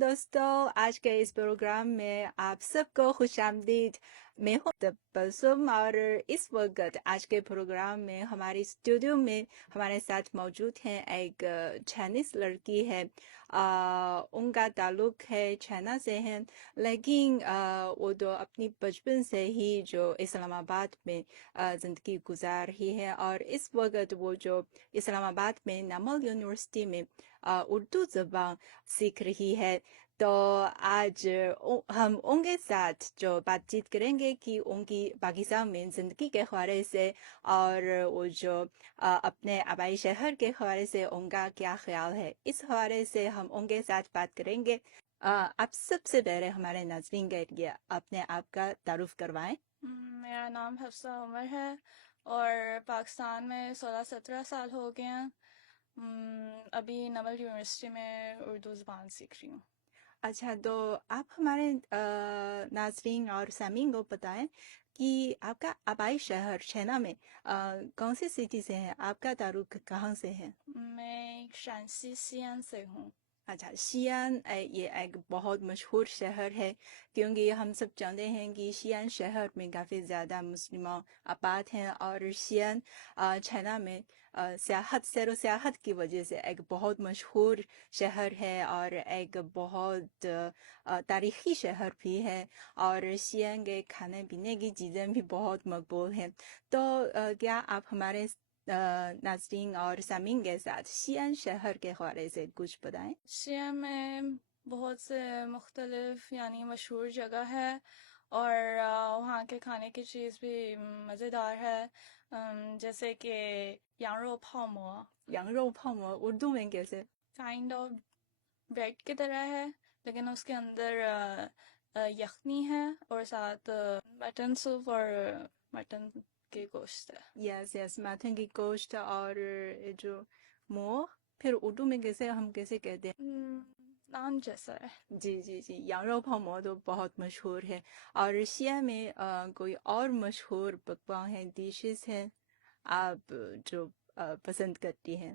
دوستو، آج کے اس پروگرام میں آپ سب کو خوش آمدید۔ میں ہوں تبسم، اور اس وقت آج کے پروگرام میں ہماری اسٹوڈیو میں ہمارے ساتھ موجود ہیں ایک چائنیز لڑکی ہے۔ ان کا تعلق ہے چائنا سے ہے، لیکن وہ تو اپنی بچپن سے ہی جو اسلام آباد میں زندگی گزار رہی ہے، اور اس وقت وہ جو اسلام آباد میں نامل یونیورسٹی میں اردو زبان سیکھ رہی ہے۔ تو آج ہم ان کے ساتھ جو بات چیت کریں گے کہ ان کی پاکستان میں زندگی کے حوالے سے، اور وہ جو اپنے آبائی شہر کے حوالے سے ان کا کیا خیال ہے، اس حوالے سے ہم ان کے ساتھ بات کریں گے۔ آپ سب سے پہلے ہمارے ناظرین کے لیے اپنے آپ کا تعارف کروائیں۔ میرا نام حفصہ عمر ہے اور پاکستان میں 16-17 سال ہو گئے ہیں۔ ابھی نمل یونیورسٹی میں اردو زبان سیکھ رہی ہوں۔ اچھا، تو آپ ہمارے ناظرین اور سامعین کو بتائیں کہ آپ کا آبائی شہر چینی میں کون سی سٹی سے ہے؟ آپ کا تعلق کہاں سے ہے؟ میں شانسی سیان سے ہوں۔ اچھا، شیان یہ ایک بہت مشہور شہر ہے، کیونکہ ہم سب جانتے ہیں کہ شیان شہر میں کافی زیادہ مسلمان آباد ہیں، اور شیان چائنا میں سیر و سیاحت کی وجہ سے ایک بہت مشہور شہر ہے، اور ایک بہت تاریخی شہر بھی ہے، اور شیان کے کھانے پینے کی چیزیں بھی بہت مقبول ہیں۔ تو کیا آپ ہمارے ناظرین اور سامعین کے ساتھ شیان شہر کے حوالے سے کچھ بتائیں؟ شیان میں بہت سے مختلف مشہور جگہ ہے، اور وہاں کے کھانے کی چیز بھی مزیدار ہے، جیسے کہ یانگ رو پاؤ مو۔ یانگ رو پاؤ مو اردو میں کیسے؟ کائنڈ آف بریڈ کی طرح ہے، لیکن اس کے اندر یخنی ہے، اور ساتھ مٹن سوپ اور مٹن کے گوشت ہے۔ یس، مٹن کی گوشت، اور جو مو پھر اردو میں ہم کیسے کہتے ہیں؟ نان جیسا ہے۔ جی، یانگ رو پاؤ مو تو بہت مشہور ہے۔ اور شیا میں کوئی اور مشہور پکوان ہیں، ڈشز ہیں آپ جو پسند کرتی ہیں؟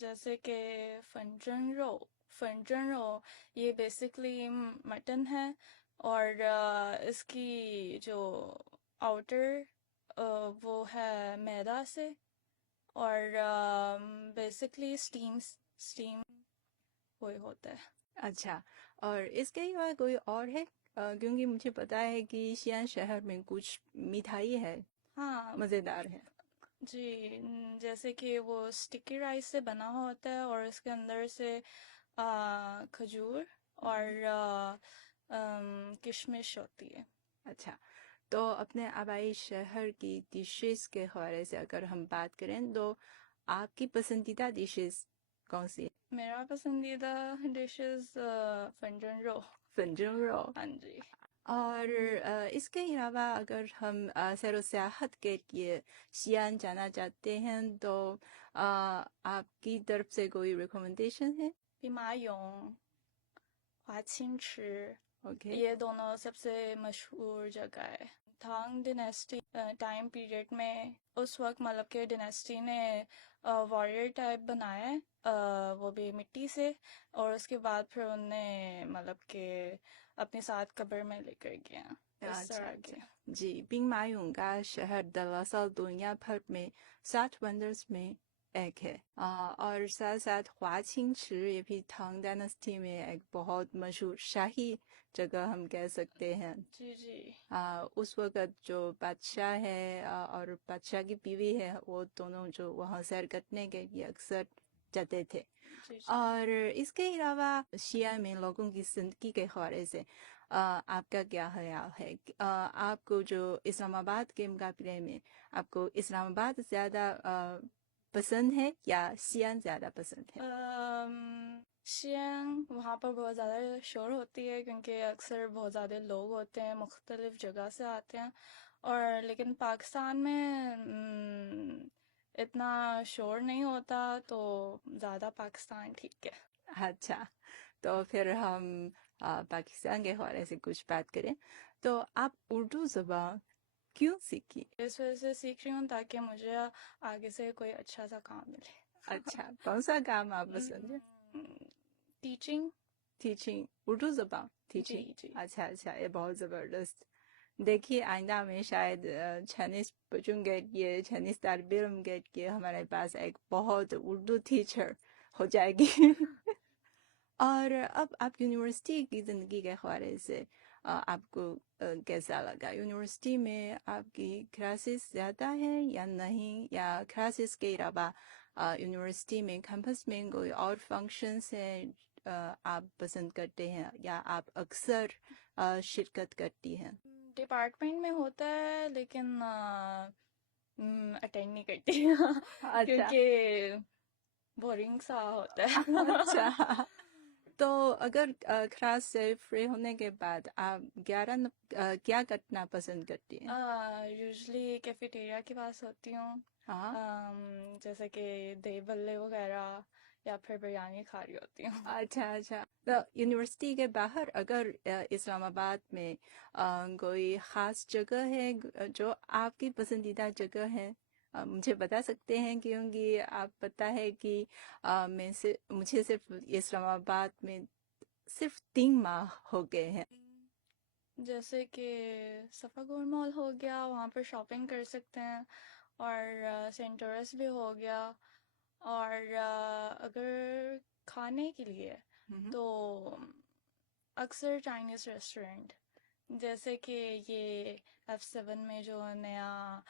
جیسے کہ فنجن رو یہ بیسکلی مٹن ہے، اور اس کی جو آؤٹر وہ ہے میدا سے، اور بیسکلی اسٹیم وہی ہوتا ہے۔ اچھا، اور اس کے علاوہ کوئی اور ہے؟ کیونکہ مجھے پتا ہے کہ شیان شہر میں کچھ مٹھائی ہے، ہاں مزیدار ہے۔ جی، جیسے کہ وہ اسٹکی رائس سے بنا ہوتا ہے، اور اس کے اندر سے کھجور اور کشمش ہوتی ہے۔ اچھا، تو اپنے آبائی شہر کی ڈشز کے حوالے سے اگر ہم بات کریں تو آپ کی پسندیدہ ڈشز کون سی؟ میرا پسندیدہ ڈشز فنجن رو۔ ہاں جی۔ اور اس کے علاوہ اگر ہم سیر و سیاحت کے لیے شیان جانا چاہتے ہیں تو آپ کی طرف سے کوئی ریکمنڈیشن ہے؟ بیمایوں، ہواچین اوکے، یہ دونوں سب سے مشہور جگہ ہے۔ تھانگ ڈیناسٹی ٹائم پیریڈ میں، اس وقت مطلب کہ ڈیناسٹی نے واریر ٹائپ بنایا ہے، وہ بھی مٹی سے، اور اس کے بعد پھر انہوں نے مطلب کہ اپنے ساتھ قبر میں لے کر گیا اس طرح کے۔ جی، بنگ مایوں کا شہر دراصل دنیا بھر میں 60 ونڈرز میں ایک ہے، اور ساتھ ساتھ ہوا چین چھ یہ بھی تھانگ ڈائناسٹی میں ایک بہت مشہور شاہی جگہ ہم کہہ سکتے ہیں۔ جی اس وقت جو بادشاہ ہے اور بادشاہ کی بیوی ہے، وہ دونوں جو وہاں سیر کرنے کے لیے اکثر جاتے تھے۔ اور اس کے علاوہ شیعہ میں لوگوں کی زندگی کے حوالے سے آپ کا کیا خیال ہے؟ آپ کو جو اسلام آباد کے مقابلے میں آپ کو اسلام آباد زیادہ پسند ہے یا شیعہ زیادہ پسند ہے؟ شیعہ وہاں پر بہت زیادہ شور ہوتی ہے، کیونکہ اکثر بہت زیادہ لوگ ہوتے ہیں، مختلف جگہ سے آتے ہیں، اور لیکن پاکستان میں اتنا شور نہیں ہوتا، تو زیادہ پاکستان ٹھیک ہے۔ اچھا، تو پھر ہم پاکستان کے حوالے سے کچھ بات کریں تو آپ اردو زبان کیوں سیکھی؟ اس وجہ سے سیکھ رہی ہوں تاکہ مجھے آگے سے کوئی اچھا سا کام ملے۔ اچھا، کون سا کام آپ پسند ہے؟ ٹیچنگ۔ ٹیچنگ اردو زبان جی ٹیچنگ. جی اچھا اچھا، یہ بہت زبردست. دیکھیے آئندہ میں شاید چائنیز بچوں کے لیے، چائنیز طالب علم کے لیے ہمارے پاس ایک بہت اردو ٹیچر ہو جائے گی. اور اب آپ یونیورسٹی کی زندگی کے حوالے سے آپ کو کیسا لگا؟ یونیورسٹی میں آپ کی کلاسز زیادہ ہیں یا نہیں، یا کلاسز کے علاوہ یونیورسٹی میں کیمپس میں کوئی اور فنکشنس ہیں آپ پسند کرتے ہیں یا آپ اکثر شرکت کرتی ہیں؟ ڈپارٹمنٹ میں ہوتا ہے لیکن اٹینڈ نہیں کرتی اچھا کیونکہ بورنگ سا ہوتا ہے. اچھا. تو اگر کلاس سے فری ہونے کے بعد آپ کیا کرنا پسند کرتی ہیں؟ یوزلی کیفیٹیریا کے پاس ہوتی ہوں، ہاں. جیسے کہ دہی بلے وغیرہ یا پھر بریانی کھا رہی ہوتی ہوں. اچھا اچھا. تو یونیورسٹی کے باہر اگر اسلام آباد میں کوئی خاص جگہ ہے جو آپ کی پسندیدہ جگہ ہے، مجھے بتا سکتے ہیں؟ کیونکہ آپ پتہ ہے کہ مجھے صرف اسلام آباد میں صرف 3 ماہ ہو گئے ہیں. جیسے کہ صفا گور مال ہو گیا، وہاں پر شاپنگ کر سکتے ہیں، اور سینٹورس بھی ہو گیا. اور اگر کھانے کے لیے تو اکثر چائنیز ریسٹورینٹ، جیسے کہ یہ F7 میں جو نیا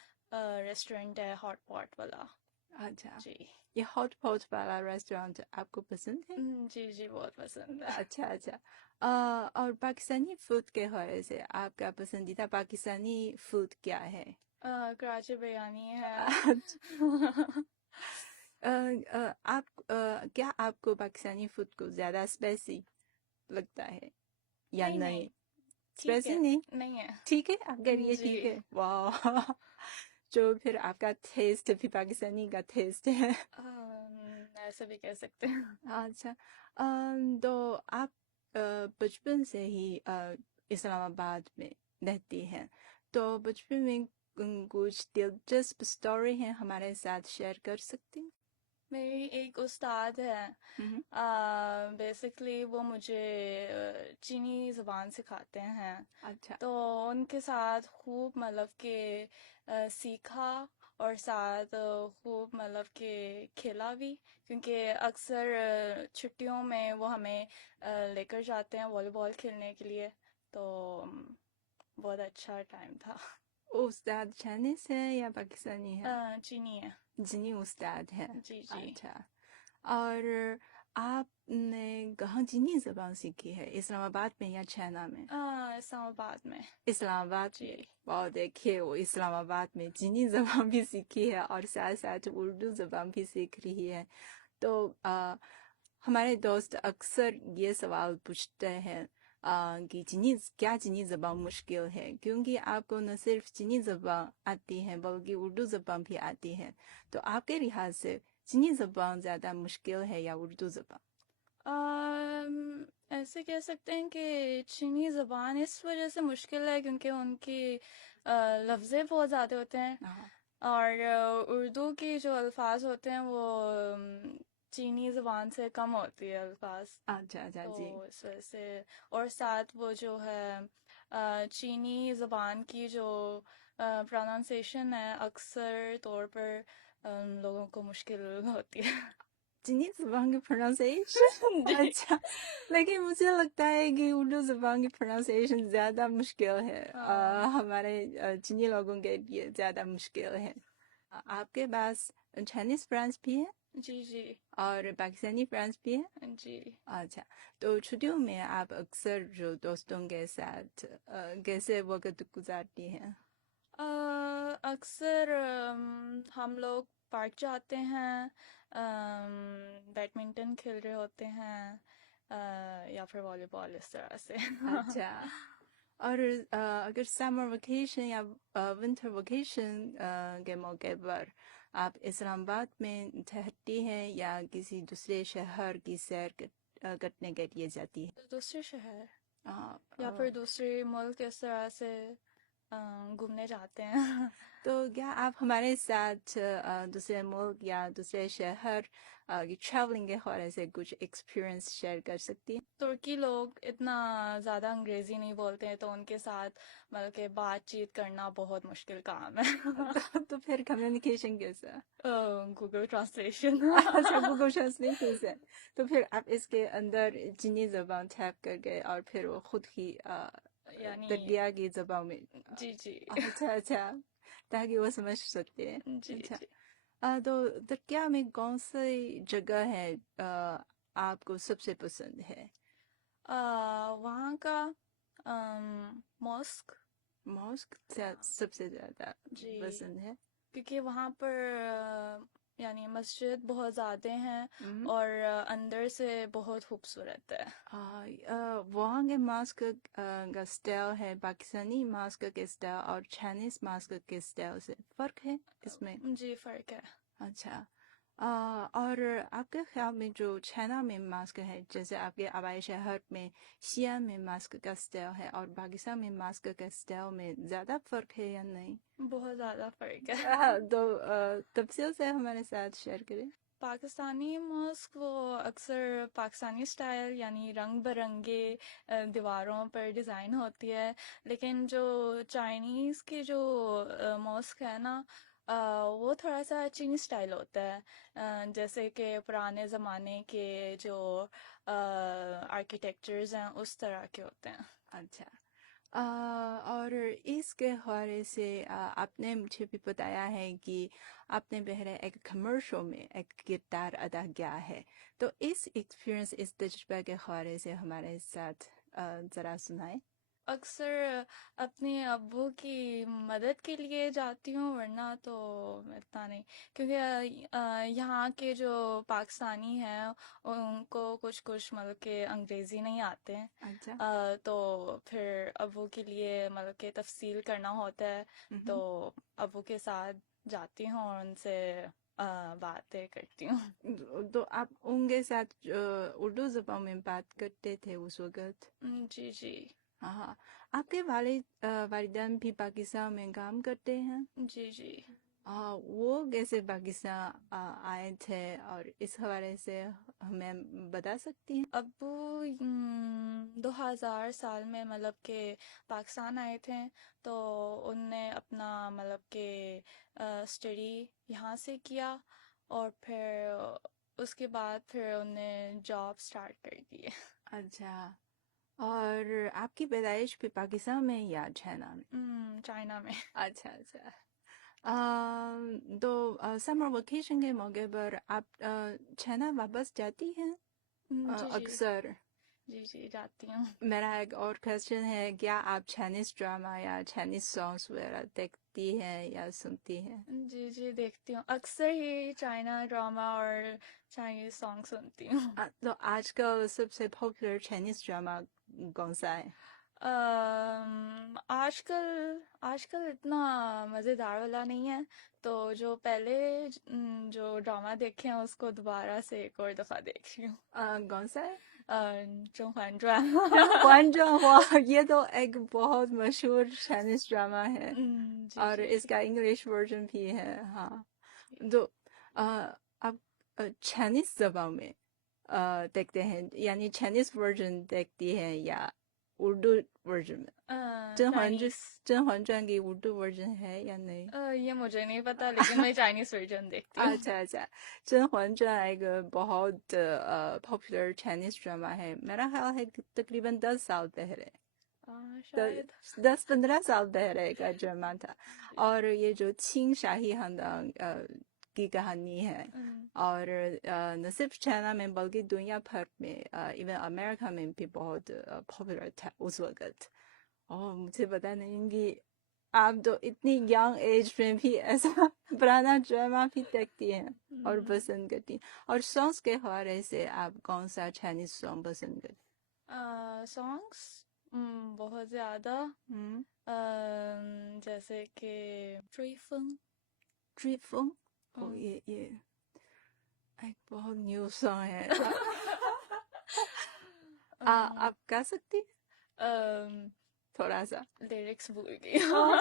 ریسٹورینٹ ہے ہاٹ پاٹ والا. اچھا، جی یہ ہاٹ پاٹ والا ریسٹورینٹ آپ کو پسند ہے؟ جی جی بہت پسند ہے. اچھا اچھا. اور پاکستانی فوڈ کے حوالے سے آپ کا پسندیدہ پاکستانی فوڈ کیا ہے؟ کراچی بریانی ہے. کیا آپ کو پاکستانی فوڈ کو زیادہ اسپائسی لگتا ہے یا نہیں؟ ٹھیک اسپائسی ہے، نہیں نہیں ہے. ٹھیک ہے، آپ کے لیے جی ٹھیک ہے. واہ. جو پھر آپ کا ٹیسٹ بھی پاکستانی کا ٹیسٹ ہے. ایسے بھی کہہ سکتے ہیں. اچھا. تو آپ بچپن سے ہی اسلام آباد میں رہتی ہیں، تو بچپن میں کچھ دلچسپ اسٹوری ہیں ہمارے ساتھ شیئر کر سکتی ہیں؟ میری ایک استاد ہے، بیسکلی وہ مجھے چینی زبان سکھاتے ہیں. اچھا تو ان کے ساتھ خوب مطلب کہ سیکھا، اور ساتھ خوب مطلب کہ کھیلا بھی، کیونکہ اکثر چھٹیوں میں وہ ہمیں لے کر جاتے ہیں والی بال کھیلنے کے لیے. تو بہت اچھا ٹائم تھا. استاد چائنیز ہے یا پاکستانی ہے؟ چینی ہے. چینی استاد ہے. جی جی. اچھا. اور آپ نے کہاں چینی زبان سیکھی ہے؟ اسلام آباد میں یا چائنا میں؟ اسلام آباد میں. اسلام آباد جی. میں. اور دیکھیے وہ اسلام آباد میں چینی زبان بھی سیکھی ہے اور ساتھ ساتھ اردو زبان بھی سیکھ رہی ہے. تو ہمارے دوست اکثر یہ سوال پوچھتے ہیں کہ چینی زبان مشکل ہے، کیونکہ آپ کو نہ صرف چینی زبان آتی ہے بلکہ اردو زبان بھی آتی ہے. تو آپ کے لحاظ سے چینی زبان زیادہ مشکل ہے یا اردو زبان؟ ایسے کہہ سکتے ہیں کہ چینی زبان اس وجہ سے مشکل ہے کیونکہ ان کی لفظیں بہت زیادہ ہوتے ہیں، اور اردو کی جو الفاظ ہوتے ہیں وہ چینی زبان سے کم ہوتی ہے الفاظ. اچھا اچھا. تو جی. اس وجہ سے، اور ساتھ وہ جو ہے چینی زبان کی جو پروننسیشن ہے اکثر طور پر لوگوں کو مشکل ہوتی ہے. چینی زبان کی پروننسیشن اچھا، لیکن مجھے لگتا ہے کہ اردو زبان کی پروننسیشن زیادہ مشکل ہے. ہمارے چینی لوگوں کے لیے زیادہ مشکل ہے. آپ کے پاس چائنیز فرینڈس بھی ہیں؟ جی جی. اور پاکستانی فرینڈس بھی ہیں؟ جی. اچھا. تو چھٹیوں میں آپ اکثر جو دوستوں کے ساتھ کیسے وقت گزارتی ہیں؟ اکثر ہم لوگ پارک جاتے ہیں، بیڈمنٹن کھیل رہے ہوتے ہیں، یا پھر والی بال، اس طرح سے. اچھا. اور اگر سمر ویکیشن یا ونٹر ویکیشن کے موقع پر آپ اسلام آباد میں ٹھہرتی ہیں یا کسی دوسرے شہر کی سیر کرنے کے لیے جاتی ہے؟ دوسرے شہر یا پھر دوسرے ملک، اس طرح سے. گھومنے جاتے ہیں. تو کیا آپ ہمارے ساتھ دوسرے ملک یا دوسرے شہر کی ٹریولنگ کے حوالے سے کچھ ایکسپیرئنس شیئر کر سکتی ہیں؟ ترکی لوگ اتنا زیادہ انگریزی نہیں بولتے ہیں تو ان کے ساتھ مطلب کہ بات چیت کرنا بہت مشکل کام ہے. تو پھر کمیونیکیشن کیسا؟ Google translation. اچھا گوگل ٹرانسلیشن سے. تو پھر آپ اس کے اندر چینی زبان ٹیپ کر گئے اور پھر وہ خود ہی یعنی ترکیہ کی زبان میں. جی جی اچھا تاکہ وہ سمجھ سکتے ہیں. جی اچھا جی. تو ترکیہ میں کون سی جگہ ہے آپ کو سب سے پسند ہے؟ وہاں کا ماسک. ماسک سب سے زیادہ جی پسند ہے. کیونکہ وہاں پر یعنی مسجد بہت زیادہ ہیں ہم، اور اندر سے بہت خوبصورت ہے. وہاں کے ماسک کا اسٹائل ہے پاکستانی ماسک کے اسٹائل اور چائنیز ماسک کے اسٹائل سے فرق ہے اس میں؟ جی فرق ہے. اچھا اور آپ کے خیال میں جو چائنا میں ماسک ہے جیسے آپ کے آبائی شہر میں شیعہ میں ماسک کا اسٹائل ہے اور پاکستان میں ماسک کا اسٹائل میں زیادہ فرق ہے یا نہیں؟ بہت زیادہ فرق ہے. تو تفصیل سے ہمارے ساتھ شیئر کریں. پاکستانی ماسک وہ اکثر پاکستانی سٹائل یعنی رنگ برنگے دیواروں پر ڈیزائن ہوتی ہے، لیکن جو چائنیز کی جو ماسک ہے نا وہ تھوڑا سا چینی سٹائل ہوتا ہے، جیسے کہ پرانے زمانے کے جو آرکیٹیکچرز ہیں اس طرح کے ہوتے ہیں. اچھا اور اس کے حوالے سے آپ نے مجھے بھی بتایا ہے کہ آپ نے پہلے ایک کمرشل میں ایک کردار ادا کیا ہے، تو اس ایکسپیرئنس اس تجربہ کے حوالے سے ہمارے ساتھ ذرا سنائیں. اکثر اپنے ابو کی مدد کے لیے جاتی ہوں، ورنہ تو اتنا نہیں، کیونکہ یہاں کے جو پاکستانی ہیں ان کو کچھ مطلب کہ انگریزی نہیں آتے ہیں، اچھا تو پھر ابو کے لیے مطلب کہ تفصیل کرنا ہوتا ہے، تو ابو کے ساتھ جاتی ہوں اور ان سے باتیں کرتی ہوں. تو آپ ان کے ساتھ اردو زبان میں بات کرتے تھے اس وقت؟ جی جی ہاں آپ کے والدین بھی پاکستان میں کام کرتے ہیں؟ جی جی. وہ کیسے پاکستان آئے تھے اور اس حوالے سے ہمیں بتا سکتی ہیں؟ ابو 2000 سال میں مطلب کہ پاکستان آئے تھے، تو ان نے اپنا مطلب کہ اسٹڈی یہاں سے کیا اور پھر اس کے بعد پھر ان نے جاب سٹارٹ کر دی. اچھا اور آپ کی پیدائش بھی پاکستان میں یا چائنا میں؟ چائنا میں. اچھا تو سمر ویکیشن کے موقع پر آپ چائنا واپس جاتی ہیں جی جی اکثر؟ جی جی جاتی ہوں. میرا ایک اور کوشچن ہے، کیا آپ چائنیز ڈرامہ یا چائنیز سانگس وغیرہ دیکھتی ہیں یا سنتی ہیں؟ جی جی دیکھتی ہوں، اکثر ہی چائنا ڈرامہ اور چائنیز سانگ سنتی ہوں. تو آج کل سب سے پاپولر چائنیز ڈرامہ کون سا ہے؟ آج کل اتنا مزیدار والا نہیں ہے، تو جو پہلے جو ڈرامہ دیکھے ہیں اس کو دوبارہ سے ایک اور دفعہ دیکھ رہی ہوں. کون سا ہے؟ چنخوان ڈرامہ. ہوا یہ تو ایک بہت مشہور چائنیز ڈرامہ ہے جی اور جی. اس کا انگلش ورژن بھی ہے. ہاں تو آپ چائنیز زبان میں دیکھتے ہیں یعنی چائنیز ورژن دیکھتی ہیں یا اردو ورژن میں؟ چائنیز. چنخوان چان کی اردو ورژن ہے یا نہیں؟ یہ مجھے نہیں پتا، لیکن میں چائنیز ورژن دیکھتی ہوں. اچھا چنخوان چان ایک بہت پاپولر چائنیز ڈرامہ ہے، میرا خیال ہے کہ تقریباً 10 سال پہلے، شاید 10-15 سال پہلے کا ڈرامہ تھا، اور یہ جو چین شاہی خاندان کی کہانی ہے، اور نہ صرف چائنا میں بلکہ دنیا بھر میں ایون امریکہ میں بھی بہت پاپولر تھا اس وقت. اور مجھے پتا نہیں کہ آپ تو اتنی ینگ ایج میں بھی ایسا پرانا ڈرامہ بھی دیکھتی ہیں اور پسند کرتی ہیں. اور سانگس کے حوالے سے آپ کون سا چائنیز سانگ پسند کرتی؟ سانگس بہت زیادہ، جیسے کہ ٹری فنگ، یہ ایک بہت نیو سانگ ہے. آپ گا سکتی؟ تھوڑا سا لیرکس بھول گئی ہوں.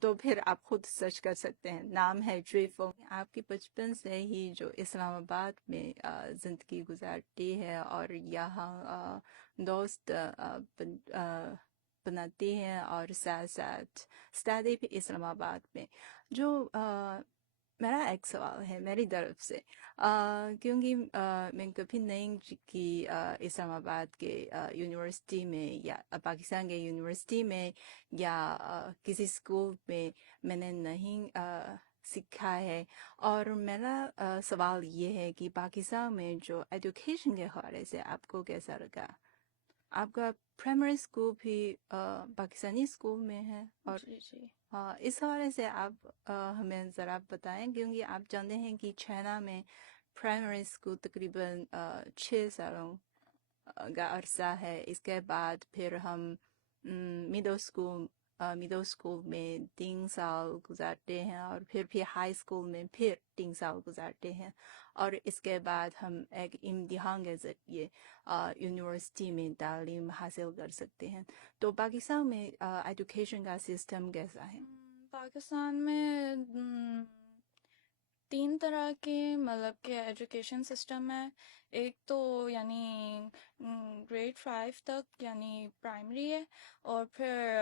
تو پھر آپ خود سرچ کر سکتے ہیں. نام ہے ٹریفو. آپ کی بچپن سے ہی جو اسلام آباد میں زندگی گزارتی ہے اور یہاں دوست بناتی ہیں اور ساتھ ساتھ اسٹڈی بھی اسلام آباد میں. جو میرا ایک سوال ہے میری طرف سے، کیونکہ میں کبھی نہیں کی اسلام آباد کے یونیورسٹی میں یا پاکستان کے یونیورسٹی میں یا کسی اسکول میں نے نہیں سیکھا ہے. اور میرا سوال یہ ہے کہ پاکستان میں جو ایجوکیشن کے حوالے سے آپ کو کیسا لگا؟ آپ کا پرائمری اسکول بھی پاکستانی اسکول میں ہے، اور جی جی اس حوالے سے آپ ہمیں ذرا بتائیں، کیونکہ آپ جانتے ہیں کہ چینی میں پرائمری اسکول تقریباً 6 سالوں کا عرصہ ہے. اس کے بعد پھر ہم مڈل اسکول میں 3 سال گزارتے ہیں، اور پھر بھی ہائی اسکول میں پھر 3 سال گزارتے ہیں، اور اس کے بعد ہم ایک امتحان کے ذریعے یونیورسٹی میں تعلیم حاصل کر سکتے ہیں. تو پاکستان میں ایجوکیشن کا سسٹم کیسا ہے؟ پاکستان میں 3 طرح کے مطلب کہ ایجوکیشن سسٹم ہے. ایک تو یعنی گریڈ 5 تک یعنی پرائمری ہے، اور پھر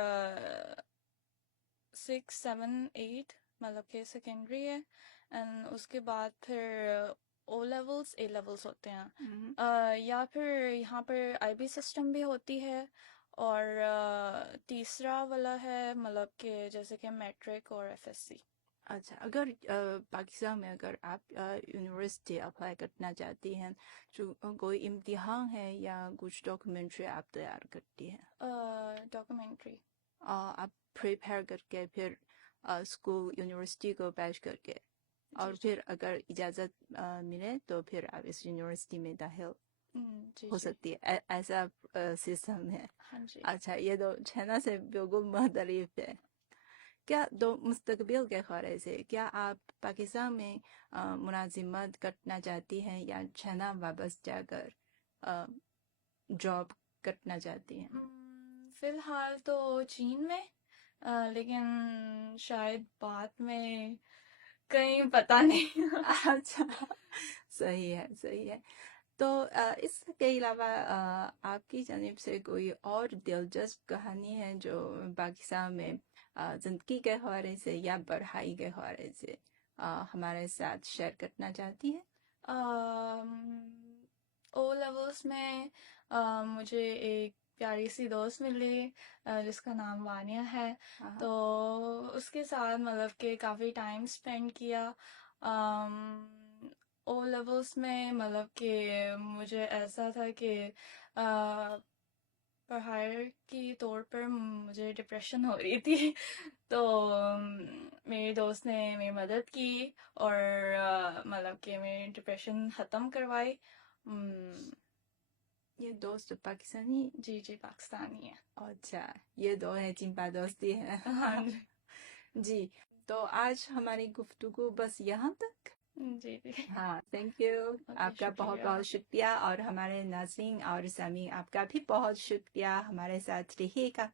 6 7 8 مطلب کہ سیکنڈری ہے، اینڈ اس کے بعد پھر او لیولس اے لیولس ہوتے ہیں. یا پھر یہاں پر آئی بی سسٹم بھی ہوتی ہے، اور تیسرا والا ہے مطلب کہ جیسے کہ میٹرک اور ایف ایس سی. اچھا، اگر پاکستان میں اگر آپ یونیورسٹی اپلائی کرنا چاہتی ہیں، جو کوئی امتحان ہے یا کچھ ڈاکومنٹری آپ تیار کرتی ہیں؟ ڈاکومنٹری آپ پریپیئر کر کے پھر اسکول یونیورسٹی کو پیش کر کے، اور پھر اگر اجازت ملے تو پھر آپ اس یونیورسٹی میں داخل جی ہو جی سکتی ہے. ایسا سسٹم ہے. ہاں جی. اچھا، یہ تو چینی سے بالکل مختلف ہے. کیا دو مستقبل کے حوالے سے کیا آپ پاکستان میں ملازمت کرنا چاہتی ہیں یا چینی واپس جا کر جاب کرنا چاہتی ہیں؟ فی الحال تو چین میں، لیکن شاید بعد میں کہیں پتہ نہیں. اچھا، صحیح ہے صحیح ہے. تو اس کے علاوہ آپ کی جانب سے کوئی اور دلچسپ کہانی ہے جو پاکستان میں زندگی کے حوالے سے یا پڑھائی کے حوالے سے ہمارے ساتھ شیئر کرنا چاہتی ہیں؟ او لیولس میں مجھے ایک پیاری سی دوست ملی جس کا نام وانیہ ہے. تو اس کے ساتھ مطلب کہ کافی ٹائم اسپینڈ کیا. او لیولس میں مطلب کہ مجھے ایسا تھا کہ پڑھائی کی طور پر مجھے ڈپریشن ہو رہی تھی. تو میری دوست نے میری مدد کی اور مطلب کہ میری ڈپریشن ختم کروائی. یہ دوست پاکستانی؟ جی جی پاکستانی ہے. اچھا، یہ دو ہے چنپا دوستی ہے. ہاں جی، تو آج ہماری گفتگو بس یہاں تک. جی جی ہاں، تھینک یو. آپ کا بہت بہت شکریہ، اور ہمارے ناظرین اور سامعین آپ کا بھی بہت شکریہ. ہمارے ساتھ رہیے گا.